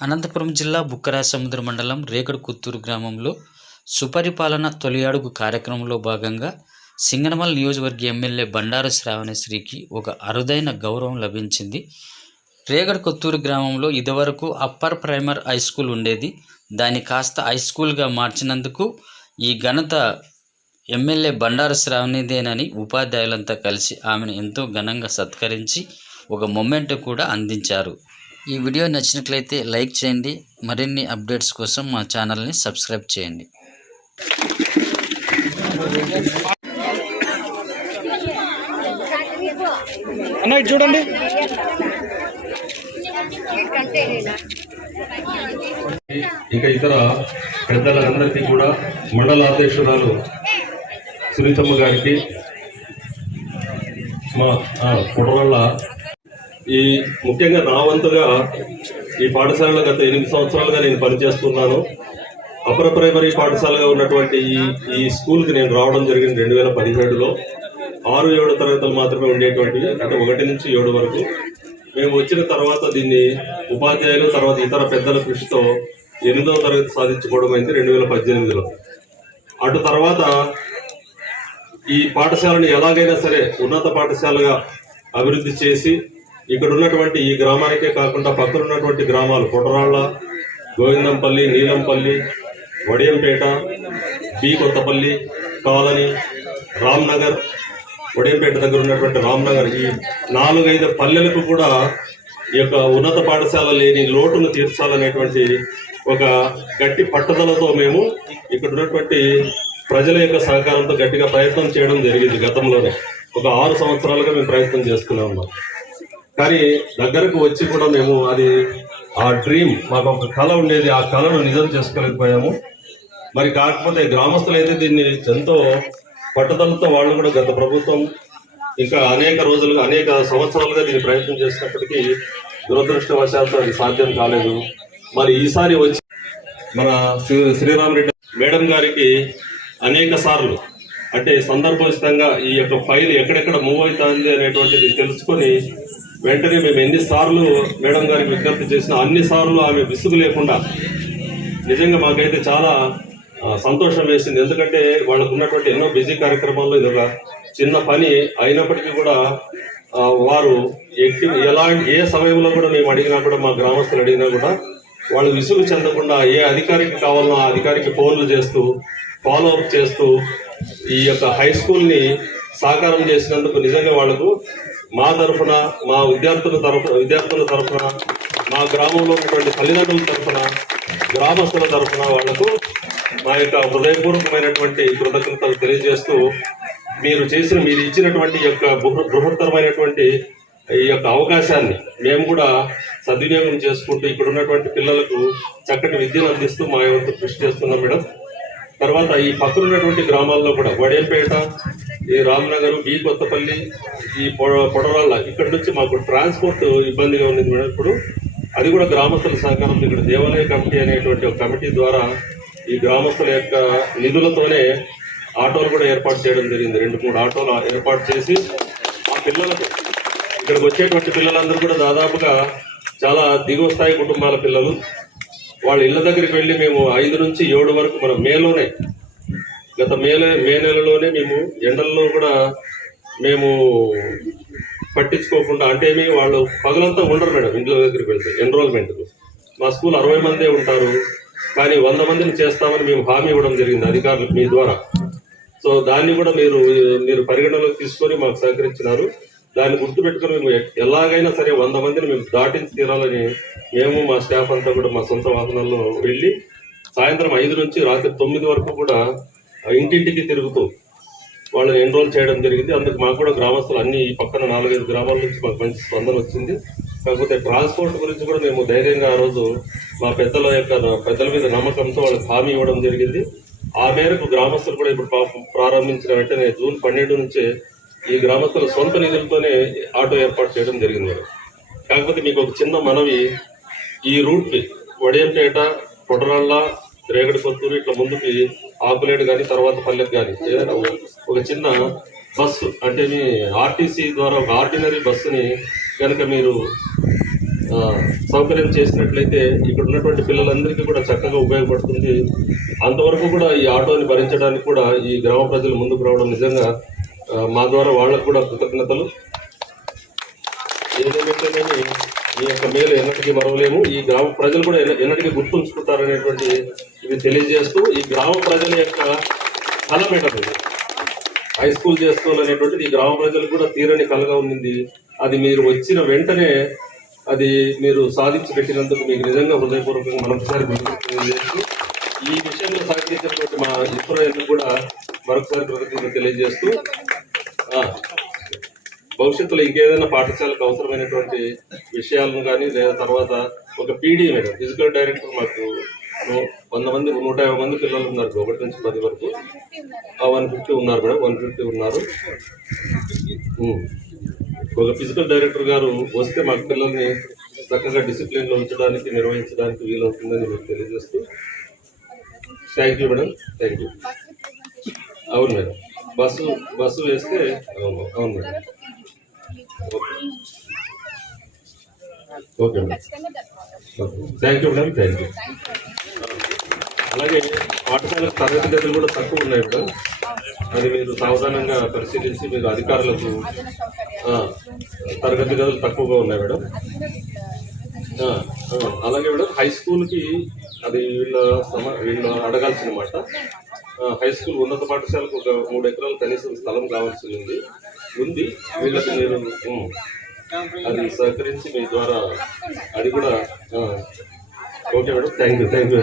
అనంతపురం జిల్లా బుక్కరా సముద్ర మండలం రేగడి కుత్తూరు గ్రామంలో సుపరిపాలన తొలి అడుగు కార్యక్రమంలో భాగంగా సింగనమల నియోజకవర్గ ఎమ్మెల్యే బండారు శ్రావణశ్రీకి ఒక అరుదైన గౌరవం లభించింది. రేగడుకొత్తూరు గ్రామంలో ఇదివరకు అప్పర్ ప్రైమర్ హై స్కూల్ ఉండేది. దాన్ని కాస్త హై స్కూల్గా మార్చినందుకు ఈ ఘనత ఎమ్మెల్యే బండారు శ్రావణిదేనని ఉపాధ్యాయులంతా కలిసి ఆమెను ఎంతో ఘనంగా సత్కరించి ఒక మొమెంట్ కూడా అందించారు. ఈ వీడియో నచ్చినట్లయితే లైక్ చేయండి మరిన్ని అప్డేట్స్ కోసం మా ఛానల్ని సబ్స్క్రైబ్ చేయండి. అన్న చూడండి. ఇంకా ఇతర పెద్దలందరికీ కూడా మండల అధ్యక్షురాలు సునీతమ్మ గారికి మా కుడవల్ల ఈ ముఖ్యంగా నా వంతుగా ఈ పాఠశాలలో గత ఎనిమిది సంవత్సరాలుగా నేను పనిచేస్తున్నాను. అపర ప్రైమరీ పాఠశాలగా ఉన్నటువంటి ఈ ఈ స్కూల్కి నేను రావడం జరిగింది రెండు వేల పదిహేడులో. ఆరు ఏడు తరగతులు మాత్రమే ఉండేటువంటివి అంటే ఒకటి నుంచి ఏడు వరకు. మేము వచ్చిన తర్వాత దీన్ని ఉపాధ్యాయులు తర్వాత ఇతర పెద్దల కృషితో ఎనిమిదవ తరగతి సాధించుకోవడం అయింది రెండు వేల పద్దెనిమిదిలో. అటు తర్వాత ఈ పాఠశాలను ఎలాగైనా సరే ఉన్నత పాఠశాలగా అభివృద్ధి చేసి ఇక్కడ ఉన్నటువంటి ఈ గ్రామానికే కాకుండా పక్కన ఉన్నటువంటి గ్రామాలు పొటరాళ్ళ గోవిందంపల్లి నీలంపల్లి వడియంపేట బి కొత్తపల్లి కాలనీ రామ్నగర్ వడియంపేట దగ్గర ఉన్నటువంటి రామ్నగర్. ఈ నాలుగైదు పల్లెలకు కూడా ఈ యొక్క ఉన్నత పాఠశాల లేని లోటును తీర్చాలనేటువంటి ఒక గట్టి పట్టుదలతో మేము ఇక్కడ ఉన్నటువంటి ప్రజల యొక్క సహకారంతో గట్టిగా ప్రయత్నం చేయడం జరిగింది గతంలోనే. ఒక ఆరు సంవత్సరాలుగా మేము ప్రయత్నం చేస్తూనే ఉన్నాం కానీ దగ్గరకు వచ్చి కూడా మేము అది ఆ డ్రీమ్ మాకు ఒక కళ ఉండేది. ఆ కళను నిజం చేసుకోలేకపోయాము. మరి కాకపోతే గ్రామస్తులు అయితే దీన్ని ఎంతో పట్టుదలతో వాళ్ళు కూడా గత ప్రభుత్వం ఇంకా అనేక రోజులుగా అనేక సంవత్సరాలుగా దీన్ని ప్రయత్నం చేసినప్పటికీ దురదృష్టవశాత్తు అది సాధ్యం కాలేదు. మరి ఈసారి వచ్చి మన శ్రీ- శ్రీరామరెడ్డి మేడం గారికి అనేక సార్లు అంటే సందర్భోచితంగా ఈ యొక్క ఫైల్ ఎక్కడెక్కడ మూవ్ అవుతుంది అనేటువంటిది తెలుసుకొని వెంటనే మేము ఎన్ని సార్లు మేడం గారికి విజ్ఞప్తి చేసినా అన్ని సార్లు ఆమె విసుగు లేకుండా నిజంగా మాకైతే చాలా సంతోషం వేసింది. ఎందుకంటే వాళ్ళకు ఉన్నటువంటి ఎన్నో బిజీ కార్యక్రమాల్లో ఇది ఒక చిన్న పని అయినప్పటికీ కూడా వారు ఎట్టి ఎలాంటి ఏ సమయంలో కూడా మేము అడిగినా కూడా మా గ్రామస్తులు అడిగినా కూడా వాళ్ళు విసుగు చెందకుండా ఏ అధికారికి కావాలన్నా ఆ అధికారికి ఫోన్లు చేస్తూ ఫాలో అప్ చేస్తూ ఈ యొక్క హై స్కూల్ని సాకారం చేసినందుకు నిజంగా వాళ్ళకు మా తరఫున మా విద్యార్థుల తరఫున విద్యార్థుల తరఫున మా గ్రామంలో ఉన్నటువంటి తల్లిదండ్రుల తరఫున గ్రామస్తుల తరఫున వాళ్ళకు మా యొక్క హృదయపూర్వకమైనటువంటి కృతజ్ఞతలు తెలియజేస్తూ మీరు చేసిన మీరు ఇచ్చినటువంటి యొక్క బృహత్తరమైనటువంటి ఈ యొక్క అవకాశాన్ని మేము కూడా సద్వినియోగం చేసుకుంటూ ఇక్కడ ఉన్నటువంటి పిల్లలకు చక్కటి విద్యను అందిస్తూ మా యొక్క కృషి చేస్తున్నాం మేడం. తర్వాత ఈ పక్కన ఉన్నటువంటి గ్రామాల్లో కూడా వడేపేట ఈ రామ్నగర్ బి కొత్తపల్లి ఈ పొడ- పొడరాళ్ళ ఇక్కడ నుంచి మాకు ట్రాన్స్పోర్ట్ ఇబ్బందిగా ఉంది మేడం. ఇప్పుడు అది కూడా గ్రామస్తుల సహకారంతో ఇక్కడ దేవాలయ కమిటీ అనేటువంటి ఒక కమిటీ ద్వారా ఈ గ్రామస్తుల యొక్క నిధులతోనే ఆటోలు కూడా ఏర్పాటు చేయడం జరిగింది. రెండు మూడు ఆటోలు ఏర్పాటు చేసి ఆ పిల్లలకు ఇక్కడికి వచ్చేటువంటి పిల్లలందరూ కూడా దాదాపుగా చాలా దిగువ స్థాయి కుటుంబాల పిల్లలు. వాళ్ళ ఇళ్ళ దగ్గరికి వెళ్ళి మేము ఐదు నుంచి ఏడు వరకు మనం మేలోనే గత మేలే మే నెలలోనే మేము ఎండల్లో కూడా మేము పట్టించుకోకుండా అంటే ఏమి వాళ్ళు పగలంతా ఉండరు మేడం ఇంట్లో దగ్గరికి వెళ్తే ఎన్రోల్మెంట్కు మా స్కూల్ అరవై మందే ఉంటారు కానీ వంద మందిని చేస్తామని మేము హామీ ఇవ్వడం జరిగింది అధికారులకు మీ ద్వారా. సో దాన్ని కూడా మీరు మీరు పరిగణలోకి తీసుకొని మాకు సహకరించినారు. దాన్ని గుర్తుపెట్టుకొని మేము ఎలాగైనా సరే వంద మందిని మేము దాటించి తీరాలని మేము మా స్టాఫ్ అంతా కూడా మా సొంత వాహనాల్లో వెళ్ళి సాయంత్రం ఐదు నుంచి రాత్రి తొమ్మిది వరకు కూడా ఇంటింటికి తిరుగుతూ వాళ్ళని ఎన్రోల్ చేయడం జరిగింది. అందుకు మాకు కూడా గ్రామస్తులు అన్ని ఈ పక్కన నాలుగైదు గ్రామాల నుంచి మాకు మంచి స్పందన వచ్చింది. కాకపోతే ట్రాన్స్పోర్ట్ గురించి కూడా మేము ధైర్యంగా ఆ రోజు మా పెద్దల యొక్క పెద్దల మీద నమ్మకంతో వాళ్ళకి హామీ ఇవ్వడం జరిగింది. ఆ మేరకు గ్రామస్తులు కూడా ఇప్పుడు ప్రారంభించిన వెంటనే జూన్ పన్నెండు నుంచే ఈ గ్రామస్తుల సొంత నిధులతోనే ఆటో ఏర్పాటు చేయడం జరిగింది కాకపోతే మీకు ఒక చిన్న మనవి ఈ రూట్ వడియంపేట పొటరాళ్ళ రేగడి కొత్తూరు ఇట్లా ముందుకి ఆకులేడు కానీ తర్వాత పల్లెకి కానీ ఏదైనా ఒక- చిన్న బస్సు అంటే మీ ఆర్టీసీ ద్వారా ఒక ఆర్డినరీ బస్సుని కనుక మీరు సౌకర్యం చేసినట్లయితే ఇక్కడ ఉన్నటువంటి పిల్లలందరికీ కూడా చక్కగా ఉపయోగపడుతుంది. అంతవరకు కూడా ఈ ఆటోని భరించడానికి కూడా ఈ గ్రామ ప్రజలు ముందుకు రావడం నిజంగా మా ద్వారా వాళ్ళకు కూడా కృతజ్ఞతలు. ఏదేమైతేనేమి ఈ యొక్క మేలు ఎన్నటికీ మరవలేము. ఈ గ్రామ ప్రజలు కూడా ఎన్న- ఎన్నటికీ గుర్తుంచుకుంటారనేటువంటి ఇది తెలియజేస్తూ ఈ గ్రామ ప్రజల యొక్క ఫలమేటది హై స్కూల్ చేసుకోవాలనేటువంటిది ఈ గ్రామ ప్రజలకు కూడా తీరని కలగా ఉంది అది మీరు వచ్చిన వెంటనే అది మీరు సాధించి పెట్టినందుకు మీకు నిజంగా హృదయపూర్వకంగా మరొకసారి కృతజ్ఞతలు తెలియజేస్తూ ఈ విషయంలో సహకరించినటువంటి మా ఇతరులకు కూడా మరొకసారి కృతజ్ఞతలు తెలియజేస్తూ భవిష్యత్తులో ఇంకేదైనా పాఠశాలకు అవసరమైనటువంటి విషయాలను కానీ లేదా తర్వాత ఒక పీడీ మేడం ఫిజికల్ డైరెక్టర్ మాకు వంద మంది నూట యాభై మంది పిల్లలు ఉన్నారు ఒకటి నుంచి పది వరకు. వన్ ఫిఫ్టీ ఉన్నారు మేడం వన్ ఫిఫ్టీ ఉన్నారు. ఒక ఫిజికల్ డైరెక్టర్ గారు వస్తే మాకు పిల్లల్ని చక్కగా డిసిప్లిన్లో ఉంచడానికి నిర్వహించడానికి వీలవుతుందని మీకు తెలియజేస్తూ. Thank you madam thank you అవును మేడం. బస్సు బస్సు వేస్తే అవును అవును madam. Okay madam. Thank you madam thank you అలాగే పాఠశాల తరగతి గదులు కూడా తక్కువ ఉన్నాయి మేడం. అది మీరు సావధానంగా పరిశీలించి మీరు అధికారులకు తరగతి గదులు తక్కువగా ఉన్నాయి మేడం. అలాగే మేడం హై స్కూల్కి అది వీళ్ళ సమ వీళ్ళు అడగాల్సిన మాట. హై స్కూల్ ఉన్నత పాఠశాలకు ఒక మూడు ఎకరాలు కనీసం స్థలం కావాల్సి ఉంది. ఉంది. వీళ్ళకి మీరు అది సహకరించి మీ ద్వారా అది కూడా okay madam. Thank you thank you